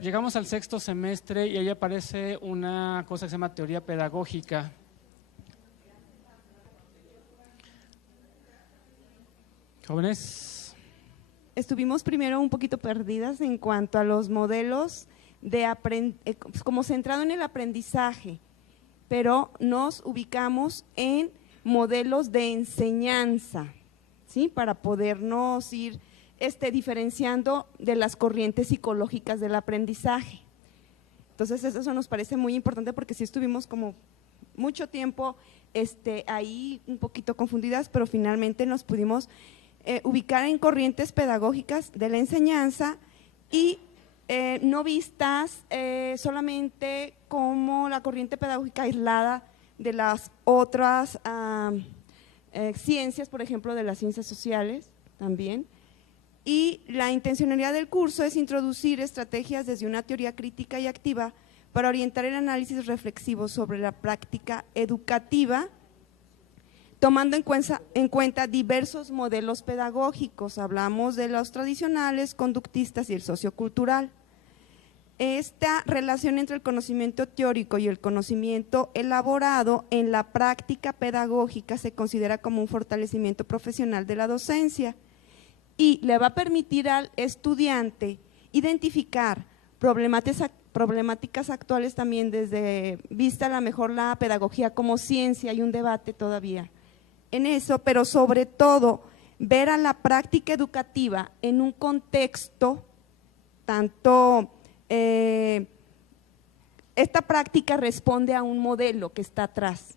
Llegamos al sexto semestre y ahí aparece una cosa que se llama teoría pedagógica. Jóvenes. Estuvimos primero un poquito perdidas en cuanto a los modelos de como centrado en el aprendizaje, pero nos ubicamos en modelos de enseñanza, ¿sí? Para podernos ir diferenciando de las corrientes psicológicas del aprendizaje. Entonces eso nos parece muy importante porque sí estuvimos como mucho tiempo ahí un poquito confundidas, pero finalmente nos pudimos ubicar en corrientes pedagógicas de la enseñanza y no vistas solamente como la corriente pedagógica aislada de las otras ciencias, por ejemplo, de las ciencias sociales también. Y la intencionalidad del curso es introducir estrategias desde una teoría crítica y activa para orientar el análisis reflexivo sobre la práctica educativa, tomando en cuenta diversos modelos pedagógicos. Hablamos de los tradicionales, conductistas y el sociocultural. Esta relación entre el conocimiento teórico y el conocimiento elaborado en la práctica pedagógica se considera como un fortalecimiento profesional de la docencia y le va a permitir al estudiante identificar problemáticas actuales también desde vista a lo mejor la pedagogía como ciencia. Hay un debate todavía en eso, pero sobre todo ver a la práctica educativa en un contexto tanto… esta práctica responde a un modelo que está atrás.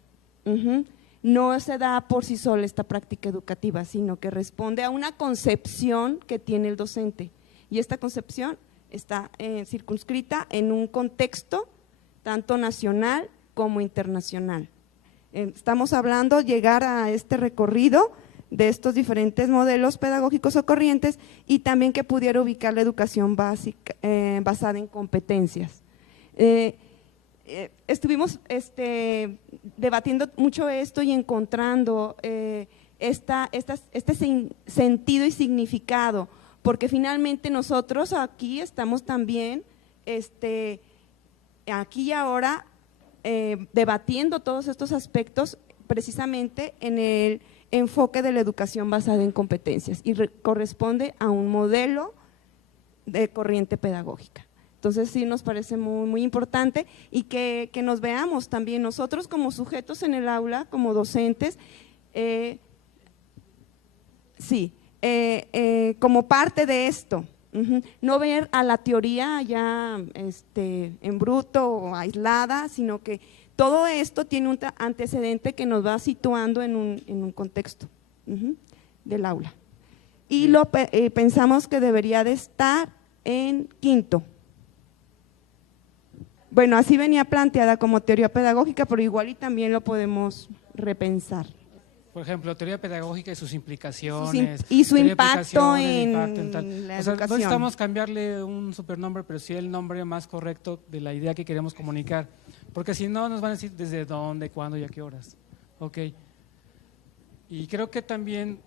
No se da por sí sola esta práctica educativa, sino que responde a una concepción que tiene el docente, y esta concepción está circunscrita en un contexto tanto nacional como internacional. Estamos hablando llegar a este recorrido de estos diferentes modelos pedagógicos o corrientes y también que pudiera ubicar la educación básica basada en competencias. Estuvimos debatiendo mucho esto y encontrando este sentido y significado, porque finalmente nosotros aquí estamos también aquí y ahora debatiendo todos estos aspectos precisamente en el enfoque de la educación basada en competencias y corresponde a un modelo de corriente pedagógica. Entonces sí nos parece muy, muy importante y que nos veamos también nosotros como sujetos en el aula, como docentes, como parte de esto. No ver a la teoría ya en bruto o aislada, sino que todo esto tiene un antecedente que nos va situando en un contexto del aula. Y pensamos que debería de estar en quinto. Bueno, así venía planteada como teoría pedagógica, pero igual y también lo podemos repensar. Por ejemplo, teoría pedagógica y sus implicaciones. Y su impacto en la o sea, educación. no necesitamos cambiarle un supernombre, pero sí el nombre más correcto de la idea que queremos comunicar. Porque si no, nos van a decir desde dónde, cuándo y a qué horas. Ok. Y creo que también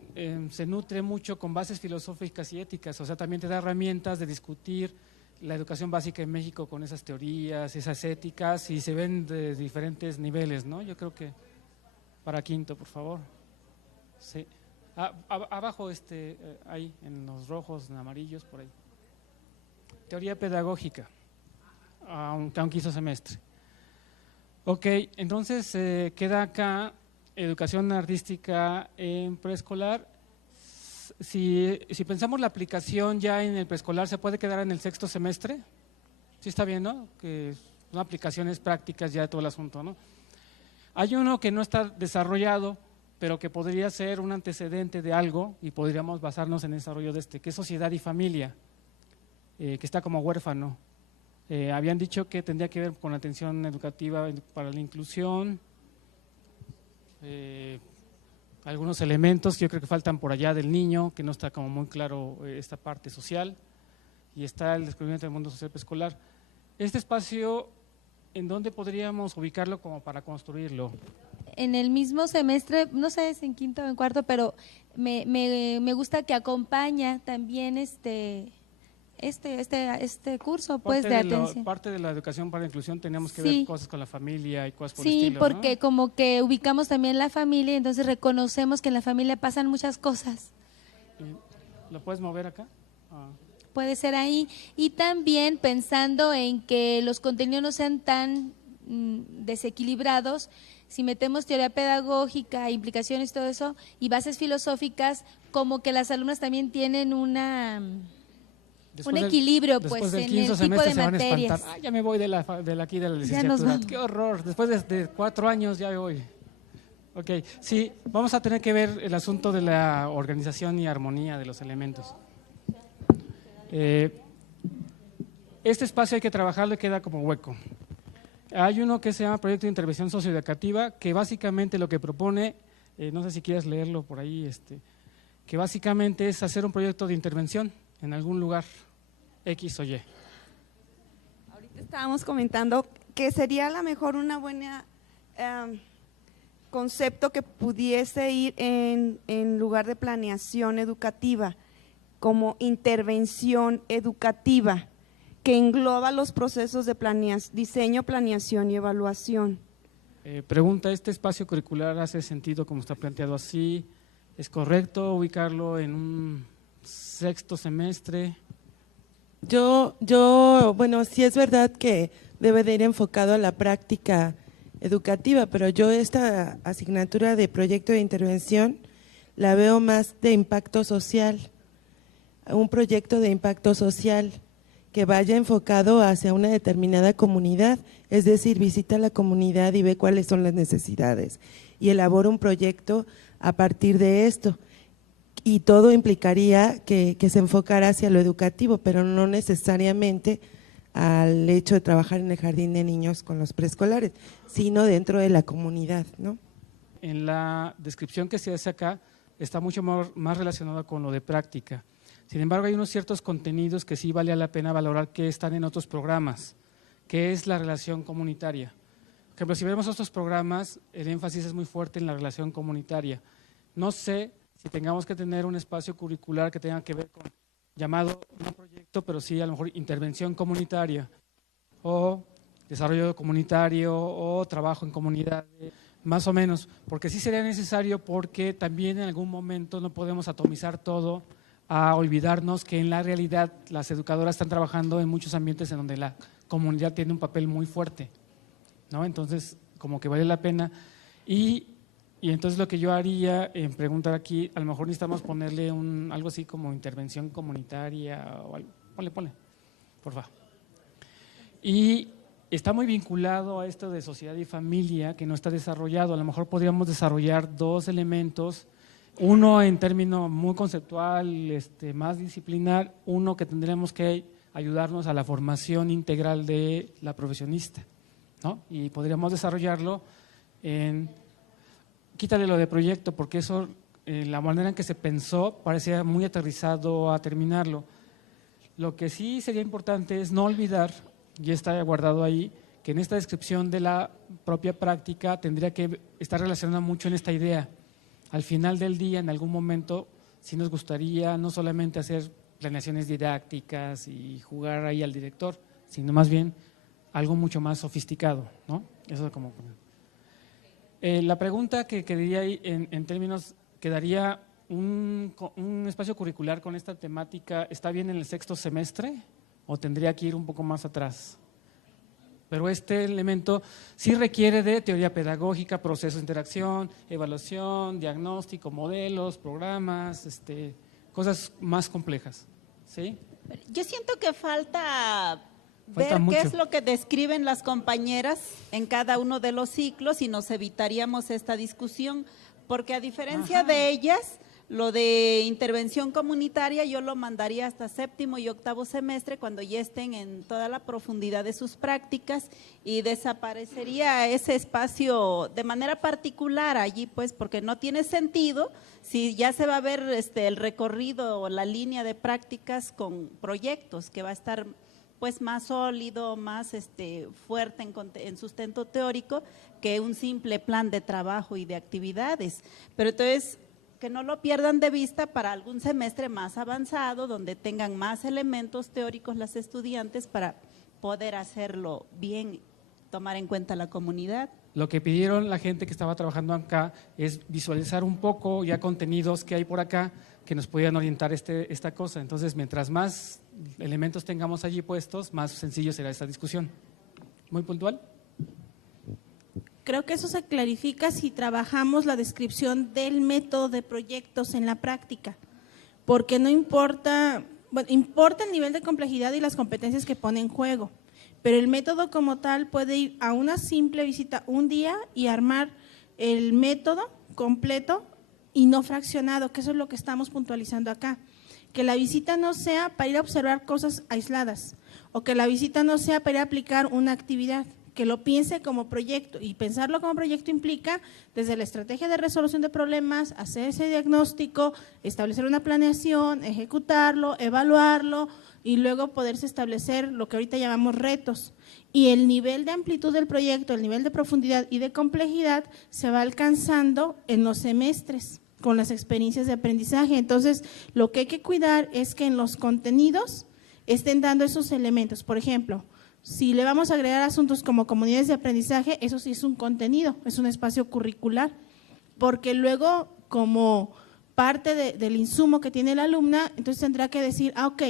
se nutre mucho con bases filosóficas y éticas. O sea, también te da herramientas de discutir la educación básica en México con esas teorías, esas éticas, y se ven de diferentes niveles, ¿no? Yo creo que para quinto, por favor. Sí. Abajo, ahí, en los rojos, en amarillos, por ahí. Teoría pedagógica, aunque hizo semestre. Ok, entonces queda acá educación artística en preescolar. Si pensamos la aplicación ya en el preescolar, ¿se puede quedar en el sexto semestre? Sí está bien, ¿no? Que son aplicaciones prácticas ya de todo el asunto, ¿no? Hay uno que no está desarrollado, pero que podría ser un antecedente de algo y podríamos basarnos en el desarrollo de que es sociedad y familia, que está como huérfano. Habían dicho que tendría que ver con la atención educativa para la inclusión, algunos elementos que yo creo que faltan por allá del niño, que no está como muy claro esta parte social, y está el descubrimiento del mundo social preescolar. Este espacio, ¿en dónde podríamos ubicarlo como para construirlo? En el mismo semestre, no sé si en quinto o en cuarto, pero me gusta que acompaña también este curso pues de atención. Parte de la educación para la inclusión teníamos que Sí. ver cosas con la familia y cosas por el Sí, estilo, porque ¿no? como que ubicamos también la familia, entonces reconocemos que en la familia pasan muchas cosas. ¿Lo puedes mover acá? Ah. Puede ser ahí. Y también pensando en que los contenidos no sean tan desequilibrados, si metemos teoría pedagógica, implicaciones, todo eso, y bases filosóficas, como que las alumnas también tienen un equilibrio después pues del en quinto el tipo semestre de se van a materias. espantar. Ya me voy de aquí de la Ya nos licenciatura. vamos. ¡Qué horror! Después de 4 años ya me voy. Ok, sí, vamos a tener que ver el asunto de la organización y armonía de los elementos. Este espacio hay que trabajarlo y queda como hueco. Hay uno que se llama Proyecto de Intervención Socioeducativa, que básicamente lo que propone, no sé si quieres leerlo por ahí, que básicamente es hacer un proyecto de intervención en algún lugar, X o Y. Ahorita estábamos comentando que sería a lo mejor una buena concepto que pudiese ir en lugar de planeación educativa, como intervención educativa, que engloba los procesos de diseño, planeación y evaluación. Pregunta, ¿este espacio curricular hace sentido como está planteado así? ¿Es correcto ubicarlo en un sexto semestre? Bueno, sí es verdad que debe de ir enfocado a la práctica educativa, pero yo esta asignatura de proyecto de intervención la veo más de impacto social, un proyecto de impacto social que vaya enfocado hacia una determinada comunidad, es decir, visita la comunidad y ve cuáles son las necesidades y elabora un proyecto a partir de esto. Y todo implicaría que se enfocara hacia lo educativo, pero no necesariamente al hecho de trabajar en el jardín de niños con los preescolares, sino dentro de la comunidad, ¿no? En la descripción que se hace acá está mucho más relacionada con lo de práctica. Sin embargo, hay unos ciertos contenidos que sí vale la pena valorar que están en otros programas, que es la relación comunitaria. Por ejemplo, si vemos otros programas, el énfasis es muy fuerte en la relación comunitaria. No sé si tengamos que tener un espacio curricular que tenga que ver con llamado no proyecto, pero sí a lo mejor intervención comunitaria o desarrollo comunitario o trabajo en comunidad, más o menos, porque sí sería necesario, porque también en algún momento no podemos atomizar todo a olvidarnos que en la realidad las educadoras están trabajando en muchos ambientes en donde la comunidad tiene un papel muy fuerte, ¿no? Entonces, como que vale la pena. Y entonces lo que yo haría en preguntar aquí, a lo mejor necesitamos ponerle algo así como intervención comunitaria o algo. Ponle, por favor. Y está muy vinculado a esto de sociedad y familia que no está desarrollado. A lo mejor podríamos desarrollar 2 elementos, uno en término muy conceptual, más disciplinar, uno que tendremos que ayudarnos a la formación integral de la profesionista, ¿no? Y podríamos desarrollarlo quítale lo de proyecto, porque eso, la manera en que se pensó, parecía muy aterrizado a terminarlo. Lo que sí sería importante es no olvidar, y está guardado ahí, que en esta descripción de la propia práctica tendría que estar relacionada mucho en esta idea. Al final del día, en algún momento, sí nos gustaría no solamente hacer planeaciones didácticas y jugar ahí al director, sino más bien algo mucho más sofisticado, ¿no? Eso es como… la pregunta que quedaría ahí en términos, ¿quedaría un espacio curricular con esta temática? ¿Está bien en el sexto semestre o tendría que ir un poco más atrás? Pero este elemento sí requiere de teoría pedagógica, procesos de interacción, evaluación, diagnóstico, modelos, programas, cosas más complejas, ¿sí? Yo siento que falta Falta ver mucho. qué es lo que describen las compañeras en cada uno de los ciclos y nos evitaríamos esta discusión, porque a diferencia de ellas, lo de intervención comunitaria yo lo mandaría hasta 7º y 8º semestre, cuando ya estén en toda la profundidad de sus prácticas, y desaparecería ese espacio de manera particular allí, pues, porque no tiene sentido si ya se va a ver el recorrido o la línea de prácticas con proyectos, que va a estar pues más sólido, más fuerte en sustento teórico que un simple plan de trabajo y de actividades. Pero entonces que no lo pierdan de vista para algún semestre más avanzado, donde tengan más elementos teóricos las estudiantes para poder hacerlo bien, tomar en cuenta la comunidad. Lo que pidieron la gente que estaba trabajando acá es visualizar un poco ya contenidos que hay por acá que nos podían orientar esta cosa. Entonces, mientras más elementos tengamos allí puestos, más sencillo será esta discusión. ¿Muy puntual? Creo que eso se clarifica si trabajamos la descripción del método de proyectos en la práctica, porque no importa, bueno, importa el nivel de complejidad y las competencias que pone en juego, pero el método como tal puede ir a una simple visita un día y armar el método completo y no fraccionado, que eso es lo que estamos puntualizando acá. Que la visita no sea para ir a observar cosas aisladas o que la visita no sea para ir a aplicar una actividad, que lo piense como proyecto, y pensarlo como proyecto implica desde la estrategia de resolución de problemas, hacer ese diagnóstico, establecer una planeación, ejecutarlo, evaluarlo y luego poderse establecer lo que ahorita llamamos retos. Y el nivel de amplitud del proyecto, el nivel de profundidad y de complejidad se va alcanzando en los semestres con las experiencias de aprendizaje. Entonces, lo que hay que cuidar es que en los contenidos estén dando esos elementos. Por ejemplo, si le vamos a agregar asuntos como comunidades de aprendizaje, eso sí es un contenido, es un espacio curricular, porque luego como parte del insumo que tiene la alumna, entonces tendrá que decir, ok,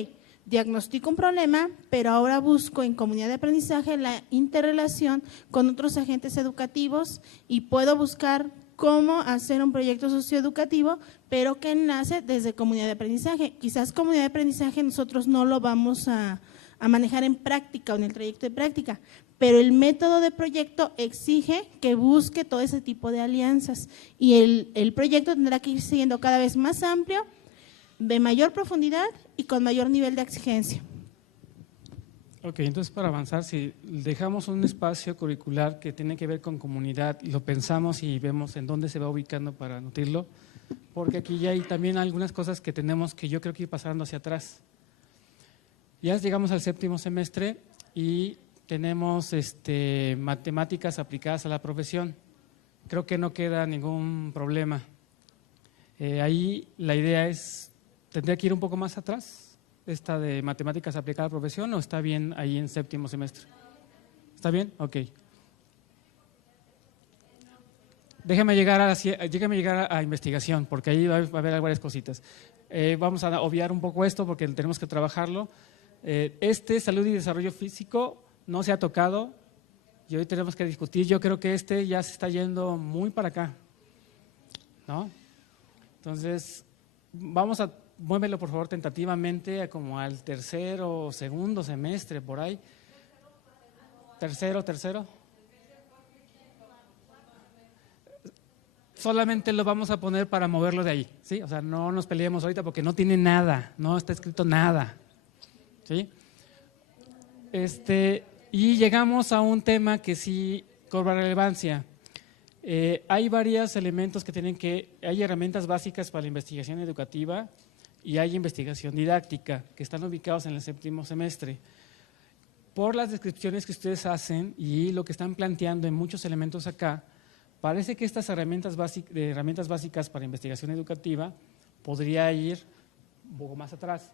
diagnostico un problema, pero ahora busco en comunidad de aprendizaje la interrelación con otros agentes educativos y puedo buscar cómo hacer un proyecto socioeducativo, pero que nace desde comunidad de aprendizaje. Quizás comunidad de aprendizaje nosotros no lo vamos a manejar en práctica o en el trayecto de práctica, pero el método de proyecto exige que busque todo ese tipo de alianzas y el proyecto tendrá que ir siendo cada vez más amplio, de mayor profundidad y con mayor nivel de exigencia. Ok, entonces para avanzar, si dejamos un espacio curricular que tiene que ver con comunidad, lo pensamos y vemos en dónde se va ubicando para nutrirlo, porque aquí ya hay también algunas cosas que tenemos que yo creo que ir pasando hacia atrás. Ya llegamos al séptimo semestre y tenemos matemáticas aplicadas a la profesión. Creo que no queda ningún problema. Ahí la idea es, ¿tendría que ir un poco más atrás? ¿Esta de matemáticas aplicadas a la profesión o está bien ahí en séptimo semestre? ¿Está bien? Ok. Déjame llegar a investigación, porque ahí va a haber varias cositas. Vamos a obviar un poco esto porque tenemos que trabajarlo. Salud y desarrollo físico no se ha tocado y hoy tenemos que discutir. Yo creo que ya se está yendo muy para acá, ¿no? Entonces, muévelo por favor tentativamente como al tercero o segundo semestre, por ahí. Tercero. Solamente lo vamos a poner para moverlo de ahí, ¿sí? O sea, no nos peleemos ahorita porque no tiene nada, no está escrito nada. ¿Sí? Y llegamos a un tema que sí cobra relevancia. Hay varios elementos hay herramientas básicas para la investigación educativa y hay investigación didáctica que están ubicados en el séptimo semestre. Por las descripciones que ustedes hacen y lo que están planteando en muchos elementos acá, parece que estas herramientas básicas para investigación educativa podría ir un poco más atrás.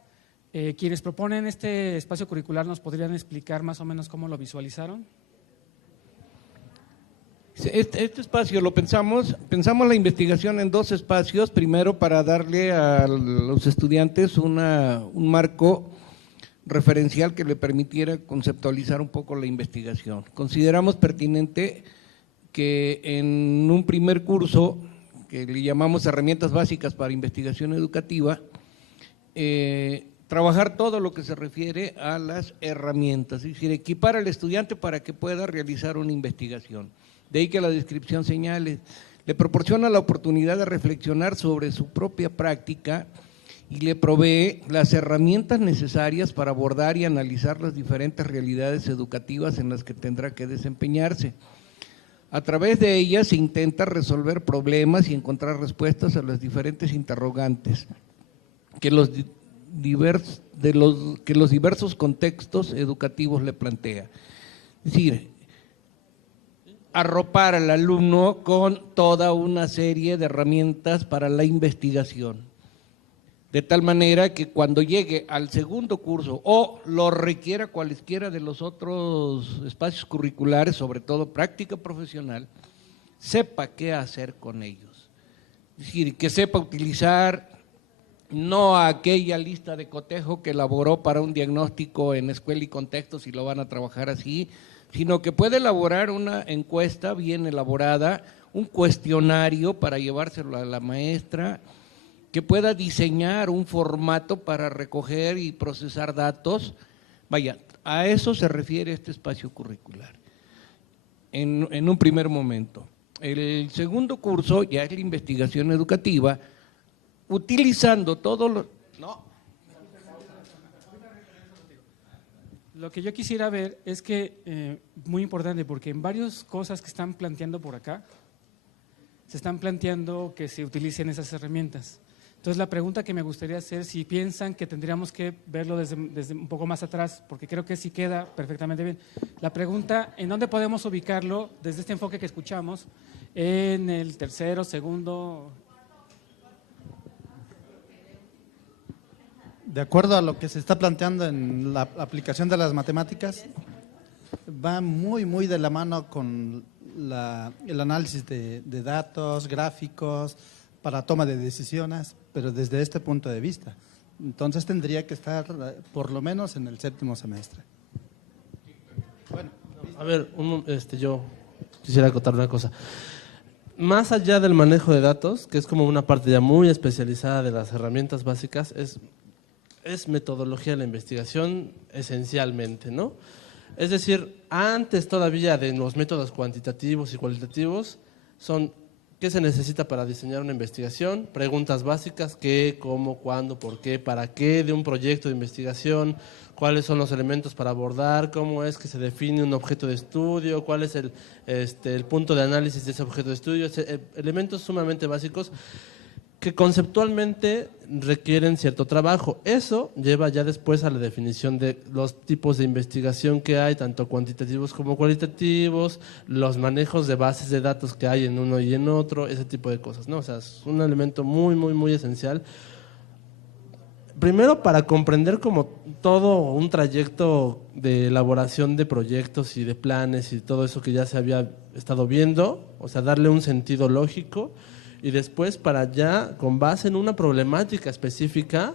Quienes proponen este espacio curricular, ¿nos podrían explicar más o menos cómo lo visualizaron? Este espacio lo pensamos la investigación en dos espacios. Primero, para darle a los estudiantes un marco referencial que le permitiera conceptualizar un poco la investigación. Consideramos pertinente que en un primer curso, que le llamamos herramientas básicas para investigación educativa, trabajar todo lo que se refiere a las herramientas, es decir, equipar al estudiante para que pueda realizar una investigación. De ahí que la descripción señale, le proporciona la oportunidad de reflexionar sobre su propia práctica y le provee las herramientas necesarias para abordar y analizar las diferentes realidades educativas en las que tendrá que desempeñarse. A través de ellas se intenta resolver problemas y encontrar respuestas a las diferentes interrogantes que los diversos contextos educativos le plantea. Es decir, arropar al alumno con toda una serie de herramientas para la investigación. De tal manera que cuando llegue al segundo curso o lo requiera cualesquiera de los otros espacios curriculares, sobre todo práctica profesional, sepa qué hacer con ellos. Es decir, que sepa utilizar no aquella lista de cotejo que elaboró para un diagnóstico en escuela y contexto, si lo van a trabajar así, sino que puede elaborar una encuesta bien elaborada, un cuestionario para llevárselo a la maestra, que pueda diseñar un formato para recoger y procesar datos. Vaya, a eso se refiere este espacio curricular, en un primer momento. El segundo curso ya es la investigación educativa, utilizando todo lo… No. Lo que yo quisiera ver es que, muy importante, porque en varias cosas que están planteando por acá, se están planteando que se utilicen esas herramientas. Entonces, la pregunta que me gustaría hacer, si piensan que tendríamos que verlo desde un poco más atrás, porque creo que sí queda perfectamente bien. La pregunta, ¿en dónde podemos ubicarlo desde este enfoque que escuchamos? ¿En el tercero, segundo? De acuerdo a lo que se está planteando en la aplicación de las matemáticas, va muy de la mano con el análisis de datos, gráficos, para toma de decisiones, pero desde este punto de vista. Entonces tendría que estar por lo menos en el séptimo semestre. Bueno, a ver, yo quisiera acotar una cosa. Más allá del manejo de datos, que es como una parte ya muy especializada de las herramientas básicas, es metodología de la investigación esencialmente, ¿no? Es decir, antes todavía de los métodos cuantitativos y cualitativos, son qué se necesita para diseñar una investigación, preguntas básicas, qué, cómo, cuándo, por qué, para qué de un proyecto de investigación, cuáles son los elementos para abordar, cómo es que se define un objeto de estudio, cuál es el punto de análisis de ese objeto de estudio, elementos sumamente básicos que conceptualmente requieren cierto trabajo. Eso lleva ya después a la definición de los tipos de investigación que hay, tanto cuantitativos como cualitativos, los manejos de bases de datos que hay en uno y en otro, ese tipo de cosas, ¿no? O sea, es un elemento muy esencial. Primero, para comprender como todo un trayecto de elaboración de proyectos y de planes y todo eso que ya se había estado viendo, o sea, darle un sentido lógico. Y después, para ya, con base en una problemática específica,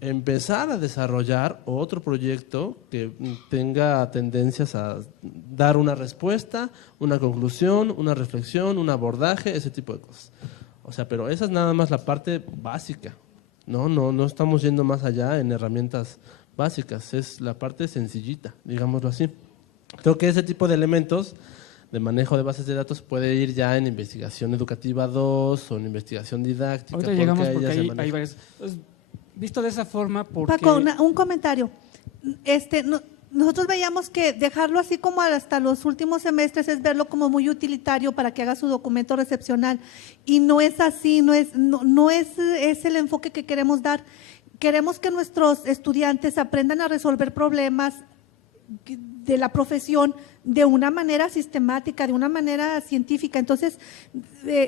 empezar a desarrollar otro proyecto que tenga tendencias a dar una respuesta, una conclusión, una reflexión, un abordaje, ese tipo de cosas. O sea, pero esa es nada más la parte básica, no estamos yendo más allá en herramientas básicas, es la parte sencillita, digámoslo así. Creo que ese tipo de elementos de manejo de bases de datos puede ir ya en investigación educativa 2 o en investigación didáctica. Ahorita llegamos porque hay varias. Pues, visto de esa forma, porque… Paco, un comentario. Nosotros veíamos que dejarlo así como hasta los últimos semestres es verlo como muy utilitario para que haga su documento recepcional. Y no es así, no es el enfoque que queremos dar. Queremos que nuestros estudiantes aprendan a resolver problemas de la profesión de una manera sistemática, de una manera científica. Entonces,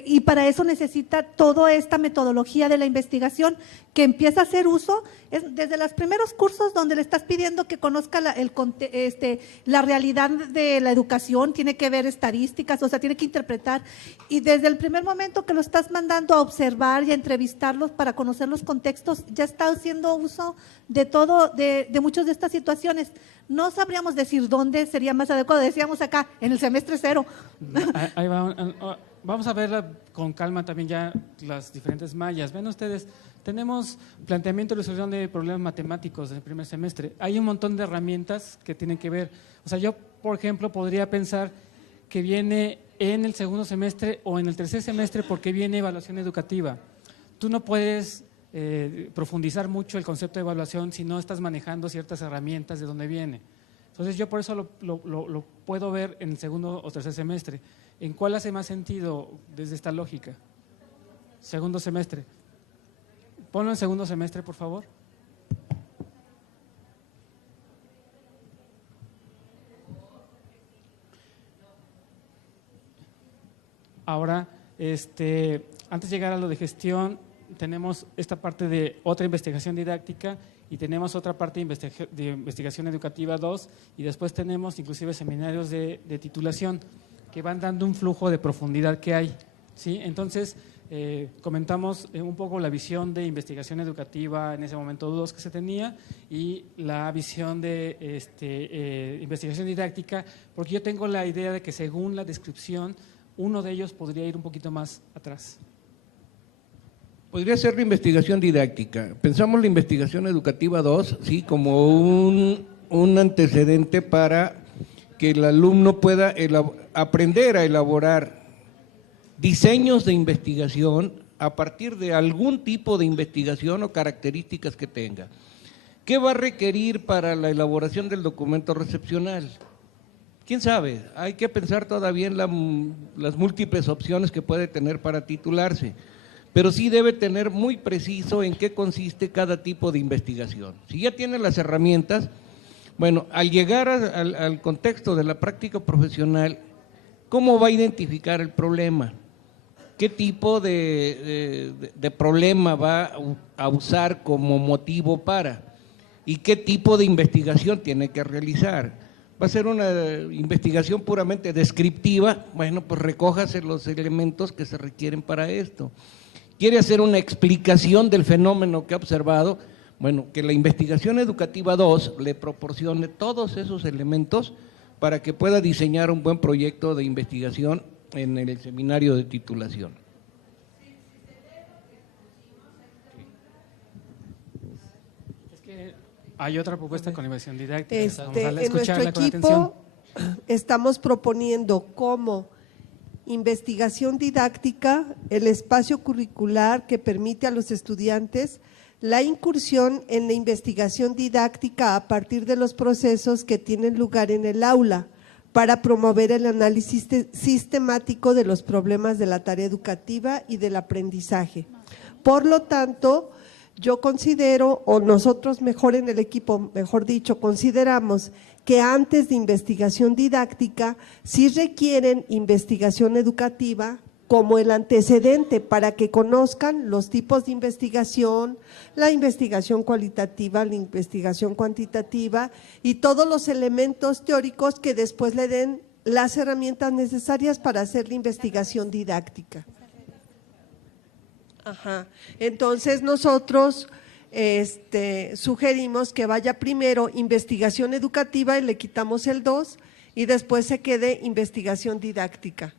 y para eso necesita toda esta metodología de la investigación que empieza a hacer uso desde los primeros cursos donde le estás pidiendo que conozca la realidad de la educación, tiene que ver estadísticas, o sea, tiene que interpretar, y desde el primer momento que lo estás mandando a observar y a entrevistarlos para conocer los contextos, ya está haciendo uso de todo, de muchas de estas situaciones. No sabríamos decir dónde sería más adecuado, decíamos acá, en el semestre 0. Ahí va, vamos a verla con calma también ya las diferentes mallas. Ven ustedes, tenemos planteamiento y resolución de problemas matemáticos en el primer semestre. Hay un montón de herramientas que tienen que ver. O sea, yo, por ejemplo, podría pensar que viene en el segundo semestre o en el tercer semestre porque viene evaluación educativa. Tú no puedes profundizar mucho el concepto de evaluación si no estás manejando ciertas herramientas de dónde viene. Entonces yo por eso lo puedo ver en el segundo o tercer semestre. ¿En cuál hace más sentido desde esta lógica? Segundo semestre. Ponlo en segundo semestre, por favor. Ahora, antes de llegar a lo de gestión, tenemos esta parte de otra investigación didáctica y tenemos otra parte de investigación educativa 2 y después tenemos inclusive seminarios de titulación que van dando un flujo de profundidad que hay, ¿sí? Entonces, comentamos un poco la visión de investigación educativa en ese momento 2 que se tenía y la visión de investigación didáctica, porque yo tengo la idea de que según la descripción, uno de ellos podría ir un poquito más atrás. Podría ser la investigación didáctica. Pensamos la investigación educativa 2, sí, como un antecedente para que el alumno pueda aprender a elaborar diseños de investigación a partir de algún tipo de investigación o características que tenga. ¿Qué va a requerir para la elaboración del documento recepcional? ¿Quién sabe? Hay que pensar todavía en las múltiples opciones que puede tener para titularse, pero sí debe tener muy preciso en qué consiste cada tipo de investigación. Si ya tiene las herramientas, bueno, al llegar al contexto de la práctica profesional, ¿cómo va a identificar el problema? ¿Qué tipo de problema va a usar como motivo para? ¿Y qué tipo de investigación tiene que realizar? ¿Va a ser una investigación puramente descriptiva? Bueno, pues recójase los elementos que se requieren para esto. ¿Quiere hacer una explicación del fenómeno que ha observado? Bueno, que la investigación educativa 2 le proporcione todos esos elementos para que pueda diseñar un buen proyecto de investigación en el seminario de titulación. Es que hay otra propuesta con investigación didáctica. En nuestro equipo estamos proponiendo como investigación didáctica el espacio curricular que permite a los estudiantes la incursión en la investigación didáctica a partir de los procesos que tienen lugar en el aula para promover el análisis sistemático de los problemas de la tarea educativa y del aprendizaje. Por lo tanto, yo considero, o nosotros mejor en el equipo, mejor dicho, consideramos que antes de investigación didáctica sí requieren investigación educativa como el antecedente para que conozcan los tipos de investigación, la investigación cualitativa, la investigación cuantitativa y todos los elementos teóricos que después le den las herramientas necesarias para hacer la investigación didáctica. Ajá. Entonces nosotros sugerimos que vaya primero investigación educativa y le quitamos el 2 y después se quede investigación didáctica.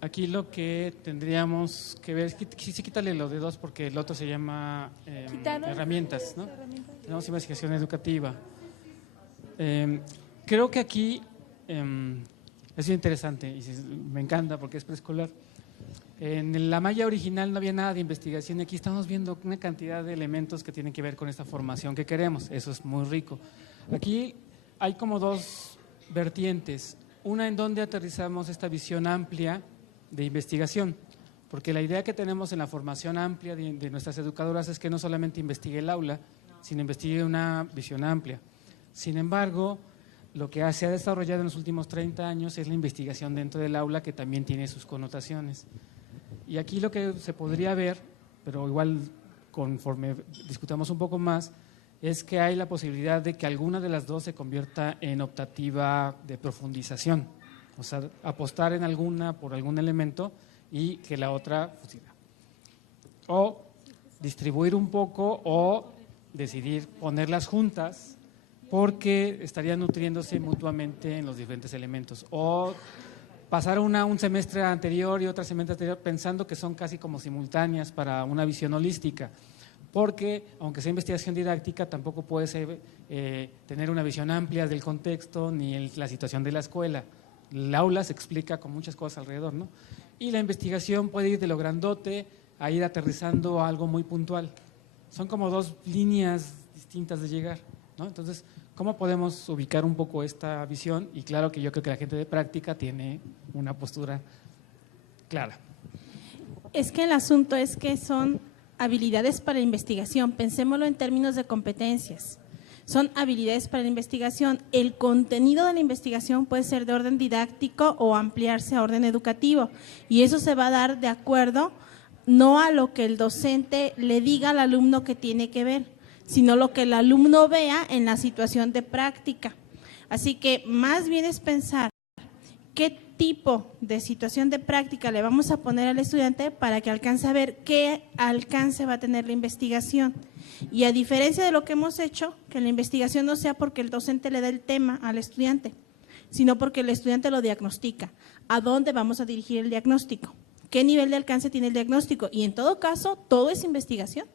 Aquí lo que tendríamos que ver, sí, quítale lo de 2 porque el otro se llama herramientas, ¿no? Tenemos investigación educativa. Creo que aquí es interesante y me encanta porque es preescolar. En la malla original no había nada de investigación y aquí estamos viendo una cantidad de elementos que tienen que ver con esta formación que queremos, eso es muy rico. Aquí hay como 2 vertientes, una en donde aterrizamos esta visión amplia de investigación, porque la idea que tenemos en la formación amplia de nuestras educadoras es que no solamente investigue el aula, sino investigue una visión amplia. Sin embargo, lo que se ha desarrollado en los últimos 30 años es la investigación dentro del aula que también tiene sus connotaciones. Y aquí lo que se podría ver, pero igual conforme discutamos un poco más, es que hay la posibilidad de que alguna de las 2 se convierta en optativa de profundización, o sea, apostar en alguna por algún elemento y que la otra fusiona. O distribuir un poco o decidir ponerlas juntas porque estarían nutriéndose mutuamente en los diferentes elementos. O pasar un semestre anterior y otro semestre anterior pensando que son casi como simultáneas para una visión holística. Porque, aunque sea investigación didáctica, tampoco puede ser, tener una visión amplia del contexto ni la situación de la escuela. El aula se explica con muchas cosas alrededor, ¿no? Y la investigación puede ir de lo grandote a ir aterrizando a algo muy puntual. Son como 2 líneas distintas de llegar, ¿no? Entonces, ¿cómo podemos ubicar un poco esta visión? Y claro que yo creo que la gente de práctica tiene una postura clara. Es que el asunto es que son habilidades para investigación, pensémoslo en términos de competencias. son habilidades para la investigación. El contenido de la investigación puede ser de orden didáctico o ampliarse a orden educativo, y eso se va a dar de acuerdo no a lo que el docente le diga al alumno que tiene que ver, sino lo que el alumno vea en la situación de práctica. Así que más bien es pensar qué tipo de situación de práctica le vamos a poner al estudiante para que alcance a ver qué alcance va a tener la investigación. Y a diferencia de lo que hemos hecho, que la investigación no sea porque el docente le da el tema al estudiante, sino porque el estudiante lo diagnostica. ¿A dónde vamos a dirigir el diagnóstico? ¿Qué nivel de alcance tiene el diagnóstico? Y en todo caso, todo es investigación,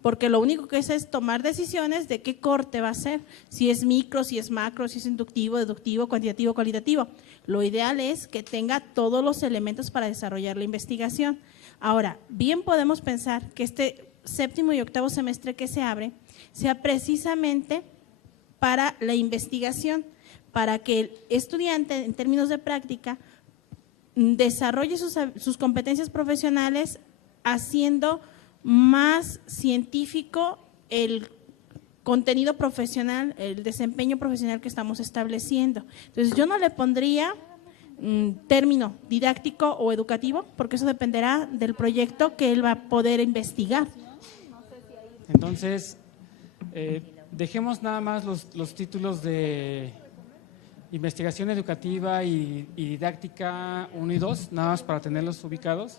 porque lo único que es tomar decisiones de qué corte va a ser, si es micro, si es macro, si es inductivo, deductivo, cuantitativo, cualitativo. Lo ideal es que tenga todos los elementos para desarrollar la investigación. Ahora, bien podemos pensar que este séptimo y octavo semestre que se abre sea precisamente para la investigación, para que el estudiante, en términos de práctica, desarrolle sus competencias profesionales haciendo más científico el contenido profesional, el desempeño profesional que estamos estableciendo. Entonces, yo no le pondría término didáctico o educativo, porque eso dependerá del proyecto que él va a poder investigar. Entonces, dejemos nada más los títulos de investigación educativa y didáctica 1 y 2, nada más para tenerlos ubicados,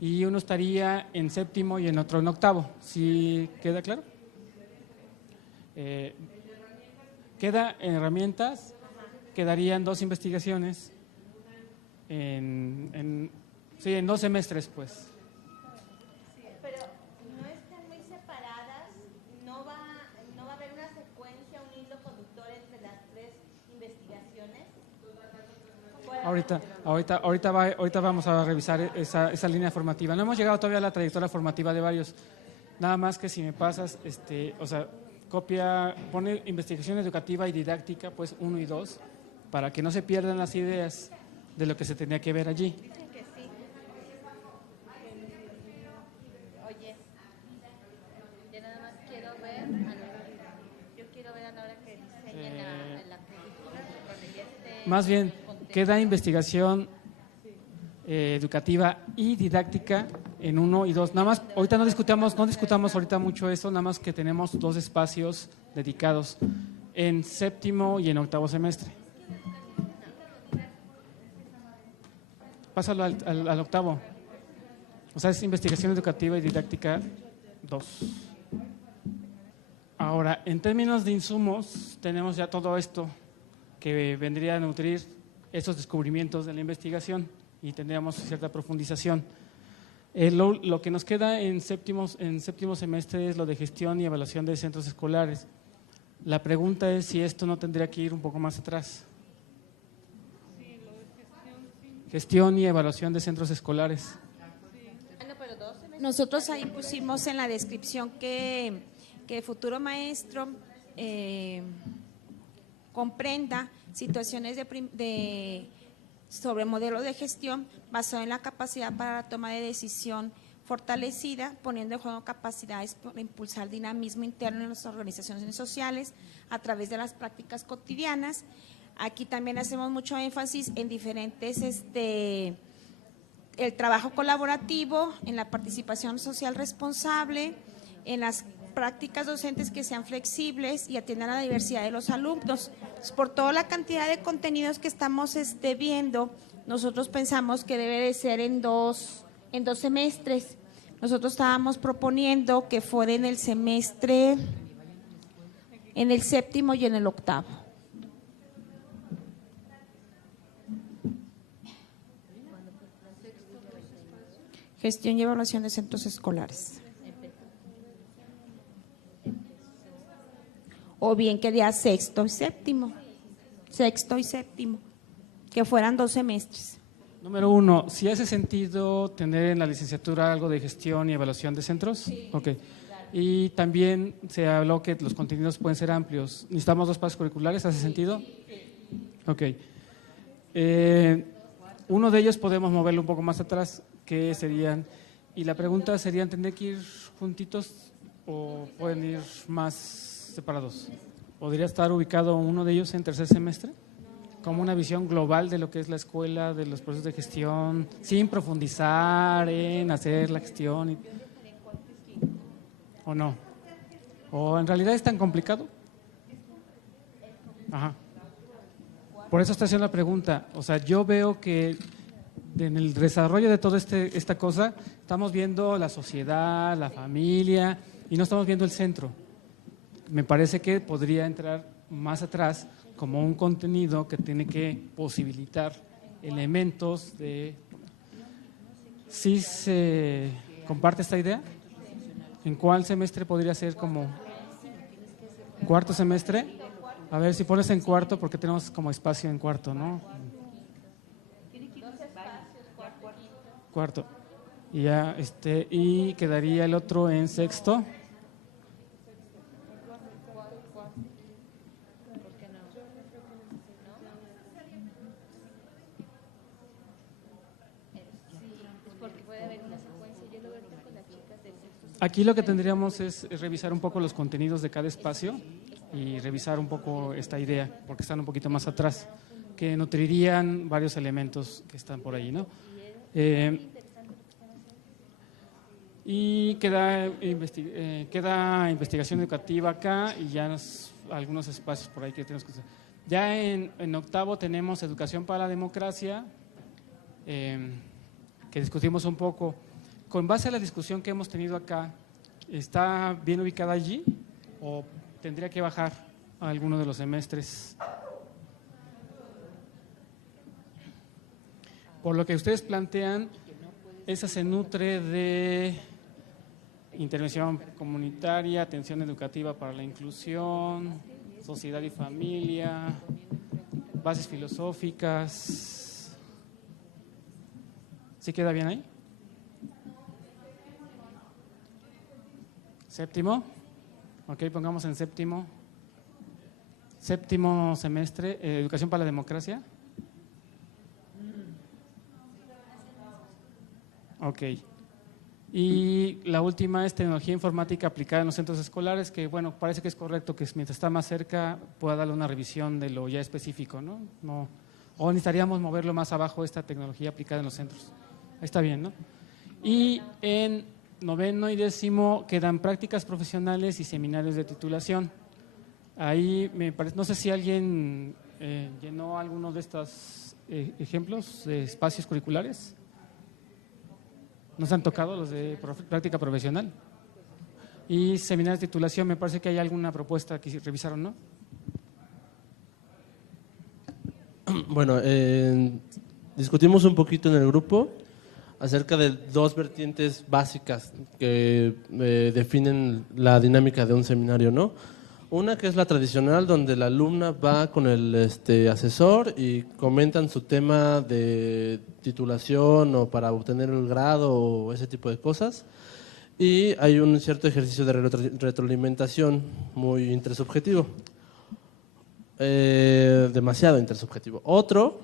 y uno estaría en séptimo y en otro en octavo. ¿Sí queda claro? Queda en herramientas, quedarían 2 investigaciones en 2 semestres, pues. Pero no están muy separadas, no va a haber una secuencia, un hilo conductor entre las 3 investigaciones. Ahorita vamos a revisar esa línea formativa. No hemos llegado todavía a la trayectoria formativa de varios. Nada más que si me pasas, pone investigación educativa y didáctica, pues 1 y 2, para que no se pierdan las ideas de lo que se tenía que ver allí. Oye, yo nada más quiero ver, a la hora que diseñen la película, donde ya esté. Más bien, queda investigación educativa y didáctica en 1 y 2. Nada más, ahorita no discutamos ahorita mucho eso, nada más que tenemos 2 espacios dedicados en séptimo y en octavo semestre. Pásalo al octavo. O sea, es investigación educativa y didáctica 2. Ahora, en términos de insumos, tenemos ya todo esto que vendría a nutrir esos descubrimientos de la investigación y tendríamos cierta profundización. Lo que nos queda en séptimo semestre es lo de gestión y evaluación de centros escolares. La pregunta es si esto no tendría que ir un poco más atrás. Gestión y evaluación de centros escolares. Nosotros ahí pusimos en la descripción que el futuro maestro comprenda situaciones sobre modelos de gestión basado en la capacidad para la toma de decisión fortalecida, poniendo en juego capacidades para impulsar dinamismo interno en las organizaciones sociales a través de las prácticas cotidianas. Aquí también hacemos mucho énfasis en diferentes, el trabajo colaborativo, en la participación social responsable, en las prácticas docentes que sean flexibles y atiendan a la diversidad de los alumnos. Por toda la cantidad de contenidos que estamos viendo, nosotros pensamos que debe de ser en dos semestres. Nosotros estábamos proponiendo que fuera en el semestre, en el séptimo y en el octavo. Gestión y evaluación de centros escolares. O bien que día sexto y séptimo, que fueran 2 semestres. Número 1, ¿sí hace sentido tener en la licenciatura algo de gestión y evaluación de centros? Sí. Okay. Y también se habló que los contenidos pueden ser amplios. ¿Necesitamos 2 pasos curriculares? ¿Hace sentido? Ok. Uno de ellos podemos moverlo un poco más atrás, que serían, y la pregunta sería, ¿tendrán que ir juntitos o pueden ir más separados? ¿Podría estar ubicado uno de ellos en tercer semestre? Como una visión global de lo que es la escuela, de los procesos de gestión, sin profundizar en hacer la gestión. ¿O no? ¿O en realidad es tan complicado? Ajá. Por eso estoy haciendo la pregunta. O sea, yo veo que en el desarrollo de toda esta cosa, estamos viendo la sociedad, la familia, y no estamos viendo el centro. Me parece que podría entrar más atrás como un contenido que tiene que posibilitar elementos de… ¿Sí se comparte esta idea? ¿En cuál semestre podría ser como cuarto semestre? A ver, si pones en cuarto, porque tenemos como espacio en cuarto, ¿no? Cuarto. Y ya, y quedaría el otro en sexto. Aquí lo que tendríamos es revisar un poco los contenidos de cada espacio y revisar un poco esta idea, porque están un poquito más atrás, que nutrirían varios elementos que están por ahí, ¿no? Y queda investigación educativa acá y ya algunos espacios por ahí que tenemos que hacer. Ya en octavo tenemos educación para la democracia, que discutimos un poco. Con base a la discusión que hemos tenido acá, ¿está bien ubicada allí o tendría que bajar a alguno de los semestres? Por lo que ustedes plantean, esa se nutre de intervención comunitaria, atención educativa para la inclusión, sociedad y familia, bases filosóficas. ¿Sí queda bien ahí? Séptimo, ok, pongamos en séptimo. Séptimo semestre, educación para la democracia. Ok. Y la última es tecnología informática aplicada en los centros escolares, que bueno, parece que es correcto que mientras está más cerca pueda darle una revisión de lo ya específico, ¿no? O necesitaríamos moverlo más abajo, esta tecnología aplicada en los centros. Ahí está bien, ¿no? Y en noveno y décimo quedan prácticas profesionales y seminarios de titulación. Ahí me parece, no sé si alguien llenó alguno de estos ejemplos de espacios curriculares. ¿Nos han tocado los de práctica profesional? Y seminarios de titulación, me parece que hay alguna propuesta que revisaron, ¿no? Bueno, discutimos un poquito en el grupo acerca de dos vertientes básicas que definen la dinámica de un seminario, ¿no? Una que es la tradicional, donde la alumna va con el asesor y comentan su tema de titulación o para obtener el grado o ese tipo de cosas. Y hay un cierto ejercicio de retroalimentación muy intersubjetivo, demasiado intersubjetivo. Otro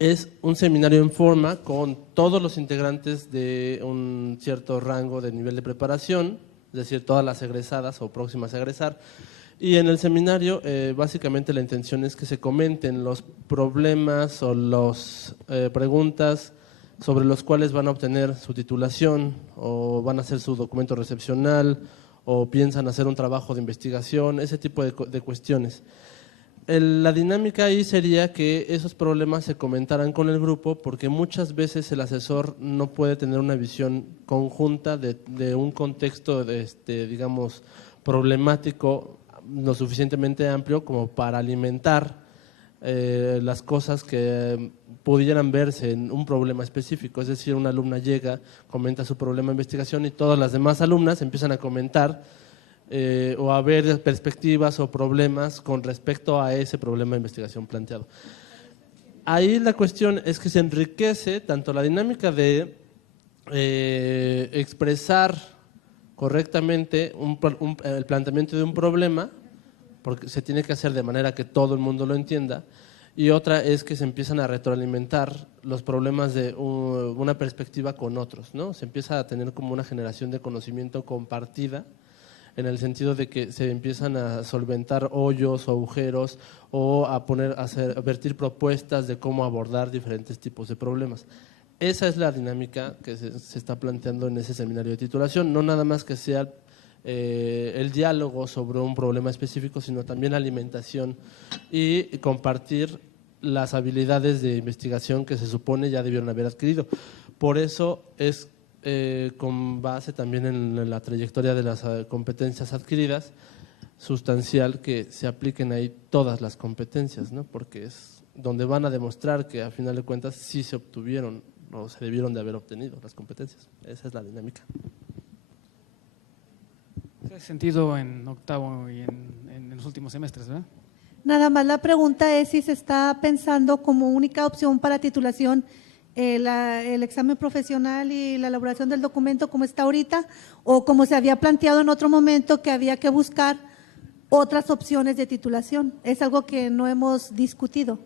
es un seminario en forma con todos los integrantes de un cierto rango de nivel de preparación, es decir, todas las egresadas o próximas a egresar. Y en el seminario, básicamente la intención es que se comenten los problemas o las preguntas sobre los cuales van a obtener su titulación o van a hacer su documento recepcional o piensan hacer un trabajo de investigación, ese tipo de cuestiones. La dinámica ahí sería que esos problemas se comentaran con el grupo, porque muchas veces el asesor no puede tener una visión conjunta de un contexto, digamos, problemático lo suficientemente amplio como para alimentar las cosas que pudieran verse en un problema específico. Es decir, una alumna llega, comenta su problema de investigación y todas las demás alumnas empiezan a comentar o a ver perspectivas o problemas con respecto a ese problema de investigación planteado. Ahí la cuestión es que se enriquece tanto la dinámica de expresar correctamente el planteamiento de un problema, porque se tiene que hacer de manera que todo el mundo lo entienda, y otra es que se empiezan a retroalimentar los problemas de una perspectiva con otros, ¿no? Se empieza a tener como una generación de conocimiento compartida, en el sentido de que se empiezan a solventar hoyos o agujeros o a vertir propuestas de cómo abordar diferentes tipos de problemas. Esa es la dinámica que se está planteando en ese seminario de titulación, no nada más que sea el diálogo sobre un problema específico, sino también alimentación y compartir las habilidades de investigación que se supone ya debieron haber adquirido. Por eso es con base también en la trayectoria de las competencias adquiridas, sustancial que se apliquen ahí todas las competencias, ¿no? Porque es donde van a demostrar que a final de cuentas sí se obtuvieron o se debieron de haber obtenido las competencias. Esa es la dinámica. Ese sentido en octavo y en los últimos semestres, ¿verdad? Nada más la pregunta es si se está pensando como única opción para titulación el examen profesional y la elaboración del documento como está ahorita, o como se había planteado en otro momento que había que buscar otras opciones de titulación. Es algo que no hemos discutido.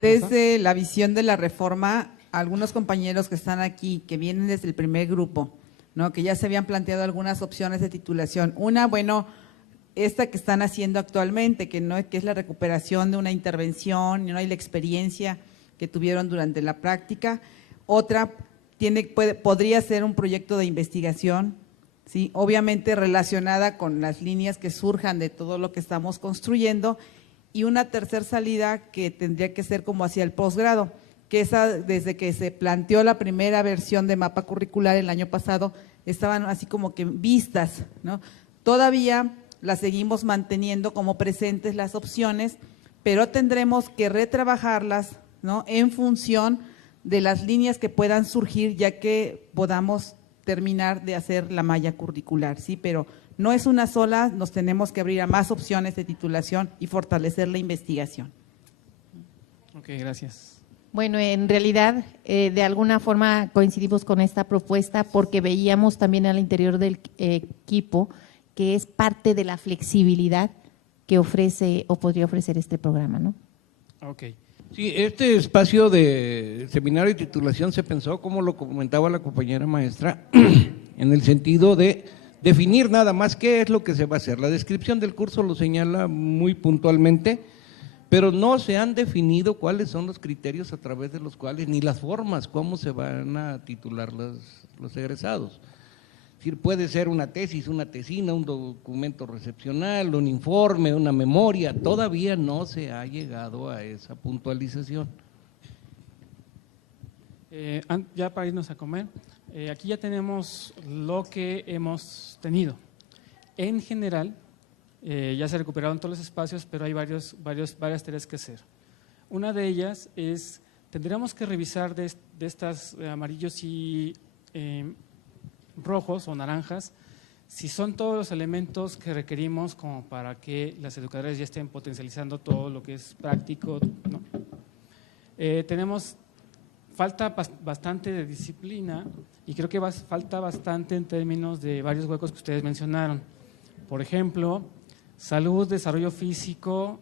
Desde la visión de la reforma, algunos compañeros que están aquí, que vienen desde el primer grupo, ¿no?, que ya se habían planteado algunas opciones de titulación. Una, bueno, esta que están haciendo actualmente, que es la recuperación de una intervención, ¿no?, y la experiencia que tuvieron durante la práctica. Otra podría ser un proyecto de investigación, ¿sí?, obviamente relacionada con las líneas que surjan de todo lo que estamos construyendo. Y una tercera salida que tendría que ser como hacia el posgrado, que esa, desde que se planteó la primera versión de mapa curricular el año pasado, estaban así como que vistas, ¿no? Todavía las seguimos manteniendo como presentes las opciones, pero tendremos que retrabajarlas, ¿no?, en función de las líneas que puedan surgir, ya que podamos terminar de hacer la malla curricular, ¿sí? Pero no es una sola, nos tenemos que abrir a más opciones de titulación y fortalecer la investigación. Ok, gracias. Bueno, en realidad, de alguna forma coincidimos con esta propuesta porque veíamos también al interior del equipo que es parte de la flexibilidad que ofrece o podría ofrecer este programa, ¿no? Ok. Sí, este espacio de seminario de titulación se pensó, como lo comentaba la compañera maestra, en el sentido de definir nada más qué es lo que se va a hacer. La descripción del curso lo señala muy puntualmente, pero no se han definido cuáles son los criterios a través de los cuales, ni las formas, cómo se van a titular los egresados. Es decir, puede ser una tesis, una tesina, un documento recepcional, un informe, una memoria, todavía no se ha llegado a esa puntualización. Ya para irnos a comer, aquí ya tenemos lo que hemos tenido. En general, ya se recuperaron todos los espacios, pero hay varias tareas que hacer. Una de ellas es, tendríamos que revisar de estas amarillos y rojos o naranjas, si son todos los elementos que requerimos como para que las educadoras ya estén potencializando todo lo que es práctico, ¿no? Falta bastante de disciplina y creo que falta bastante en términos de varios huecos que ustedes mencionaron. Por ejemplo, salud, desarrollo físico,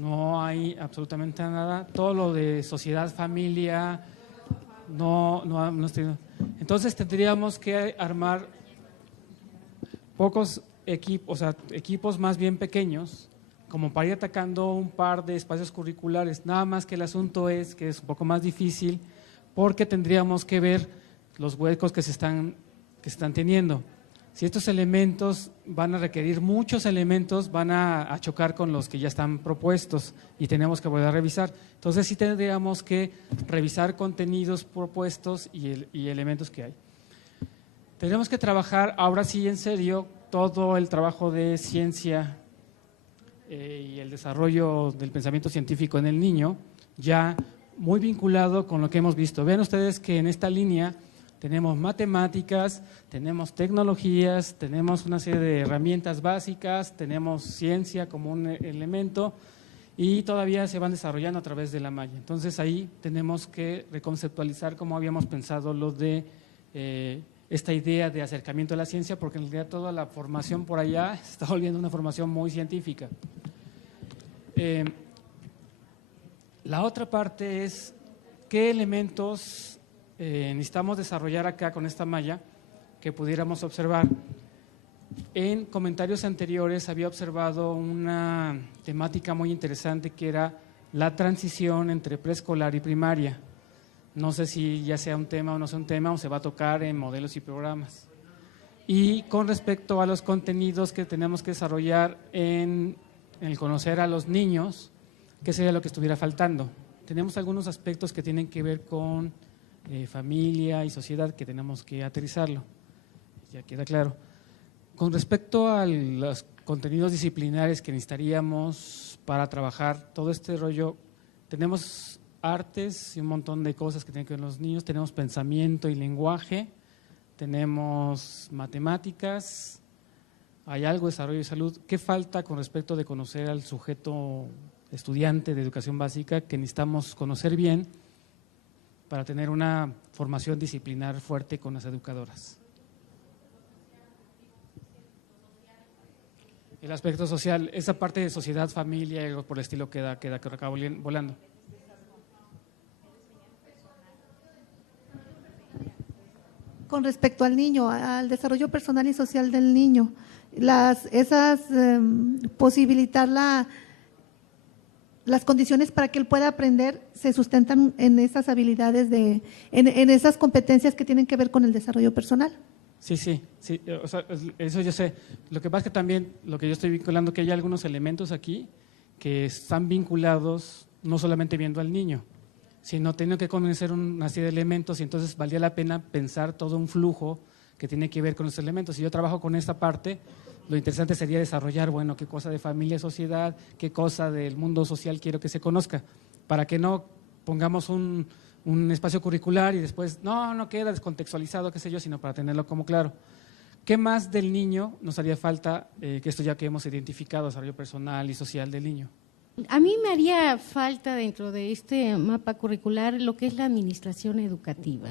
no hay absolutamente nada. Todo lo de sociedad, familia, no estoy. Entonces tendríamos que armar pocos equipos, o sea, equipos más bien pequeños, como para ir atacando un par de espacios curriculares. Nada más que el asunto es que es un poco más difícil porque tendríamos que ver los huecos que se están teniendo. Si estos elementos van a requerir muchos elementos, van a chocar con los que ya están propuestos y tenemos que volver a revisar. Entonces sí tendríamos que revisar contenidos propuestos y elementos que hay. Tendríamos que trabajar ahora sí en serio todo el trabajo de ciencia y el desarrollo del pensamiento científico en el niño, ya muy vinculado con lo que hemos visto. Vean ustedes que en esta línea tenemos matemáticas, tenemos tecnologías, tenemos una serie de herramientas básicas, tenemos ciencia como un elemento y todavía se van desarrollando a través de la malla. Entonces ahí tenemos que reconceptualizar cómo habíamos pensado lo de esta idea de acercamiento a la ciencia, porque en realidad toda la formación por allá se está volviendo una formación muy científica. La otra parte es qué elementos necesitamos desarrollar acá con esta malla que pudiéramos observar. en comentarios anteriores había observado una temática muy interesante que era la transición entre preescolar y primaria. No sé si ya sea un tema o no sea un tema, o se va a tocar en modelos y programas. Y con respecto a los contenidos que tenemos que desarrollar en el conocer a los niños, ¿qué sería lo que estuviera faltando? Tenemos algunos aspectos que tienen que ver con familia y sociedad que tenemos que aterrizarlo, ya queda claro. Con respecto a los contenidos disciplinares que necesitaríamos para trabajar todo este rollo, tenemos artes y un montón de cosas que tienen que ver con los niños, tenemos pensamiento y lenguaje, tenemos matemáticas, hay algo de desarrollo y salud. ¿Qué falta con respecto de conocer al sujeto estudiante de educación básica que necesitamos conocer bien para tener una formación disciplinar fuerte con las educadoras? El aspecto social, esa parte de sociedad, familia y algo por el estilo queda volando. Con respecto al niño, al desarrollo personal y social del niño, posibilitar las condiciones para que él pueda aprender se sustentan en esas habilidades, en esas competencias que tienen que ver con el desarrollo personal. Sí, o sea, eso yo sé. Lo que pasa es que también lo que yo estoy vinculando, que hay algunos elementos aquí que están vinculados no solamente viendo al niño, sino teniendo que conocer una serie de elementos, y entonces valdría la pena pensar todo un flujo que tiene que ver con los elementos. Si yo trabajo con esta parte, lo interesante sería desarrollar, bueno, qué cosa de familia, sociedad, qué cosa del mundo social quiero que se conozca, para que no pongamos un espacio curricular y después no queda descontextualizado, qué sé yo, sino para tenerlo como claro. ¿Qué más del niño nos haría falta, que esto ya que hemos identificado, desarrollo personal y social del niño? A mí me haría falta dentro de este mapa curricular lo que es la administración educativa.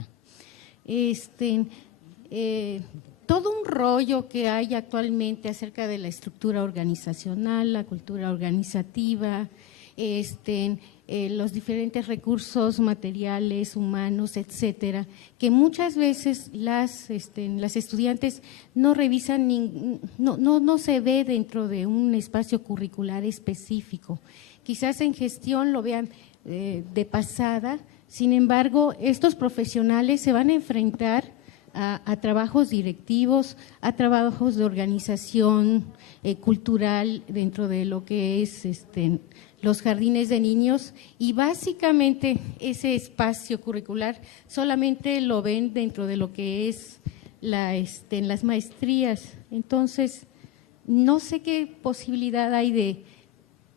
Todo un rollo que hay actualmente acerca de la estructura organizacional, la cultura organizativa, los diferentes recursos materiales, humanos, etcétera, que muchas veces las estudiantes no revisan, no se ve dentro de un espacio curricular específico. Quizás en gestión lo vean de pasada, sin embargo, estos profesionales se van a enfrentar a trabajos directivos, a trabajos de organización cultural dentro de lo que es los jardines de niños, y básicamente ese espacio curricular solamente lo ven dentro de lo que es en las maestrías. Entonces, no sé qué posibilidad hay de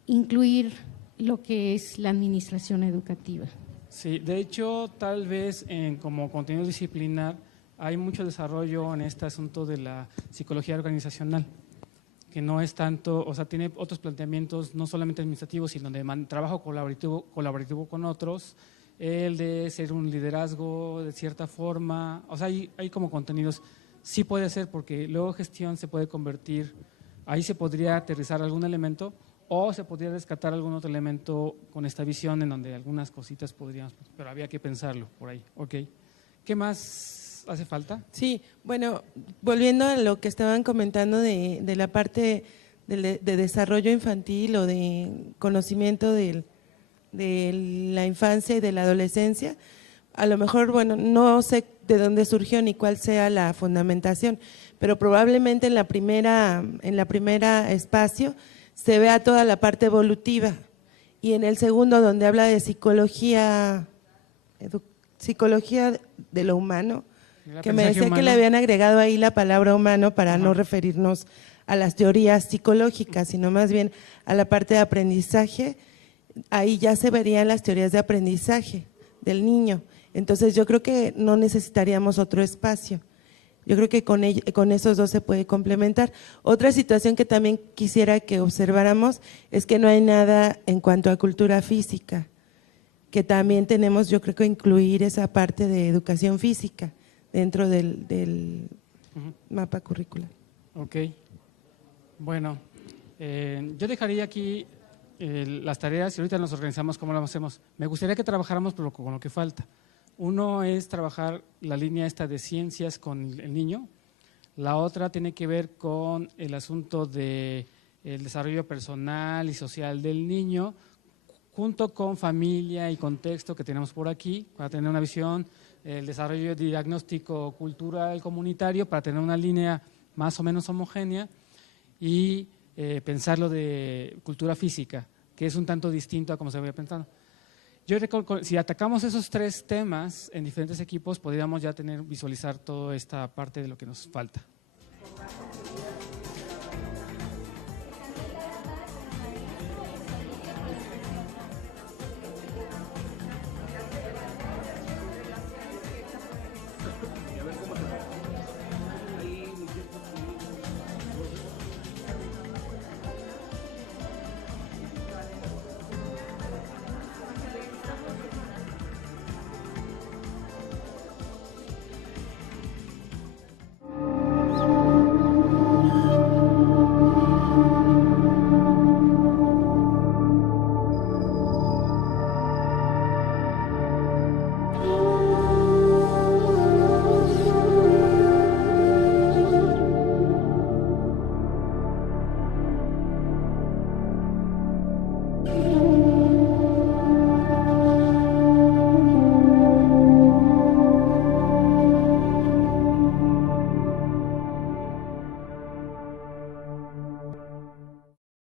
incluir lo que es la administración educativa. Sí, de hecho, tal vez como contenido disciplinar hay mucho desarrollo en este asunto de la psicología organizacional, que no es tanto, o sea, tiene otros planteamientos no solamente administrativos, sino de trabajo colaborativo con otros, el de ser un liderazgo de cierta forma, o sea, hay como contenidos, sí puede ser, porque luego gestión se puede convertir, ahí se podría aterrizar algún elemento, o se podría rescatar algún otro elemento con esta visión en donde algunas cositas podríamos, pero había que pensarlo por ahí, ¿ok? ¿Qué más hace falta? Sí, bueno, volviendo a lo que estaban comentando de la parte de desarrollo infantil o de conocimiento de la infancia y de la adolescencia, a lo mejor, bueno, no sé de dónde surgió ni cuál sea la fundamentación, pero probablemente en la primera espacio se vea toda la parte evolutiva, y en el segundo, donde habla de psicología de lo humano, que me decía que le habían agregado ahí la palabra humano para no referirnos a las teorías psicológicas, sino más bien a la parte de aprendizaje. Ahí ya se verían las teorías de aprendizaje del niño. Entonces yo creo que no necesitaríamos otro espacio. Yo creo que con esos dos se puede complementar. Otra situación que también quisiera que observáramos es que no hay nada en cuanto a cultura física, que también tenemos, yo creo que incluir esa parte de educación física dentro del mapa curricular. Ok, bueno, yo dejaría aquí las tareas y ahorita nos organizamos cómo lo hacemos. Me gustaría que trabajáramos con lo que falta. Uno es trabajar la línea esta de ciencias con el niño. La otra tiene que ver con el asunto de el desarrollo personal y social del niño, junto con familia y contexto que tenemos por aquí, para tener una visión, el desarrollo de diagnóstico cultural comunitario, para tener una línea más o menos homogénea, y pensar lo de cultura física, que es un tanto distinto a como se había pensado. Yo recuerdo, si atacamos esos 3 temas en diferentes equipos, podríamos ya visualizar toda esta parte de lo que nos falta.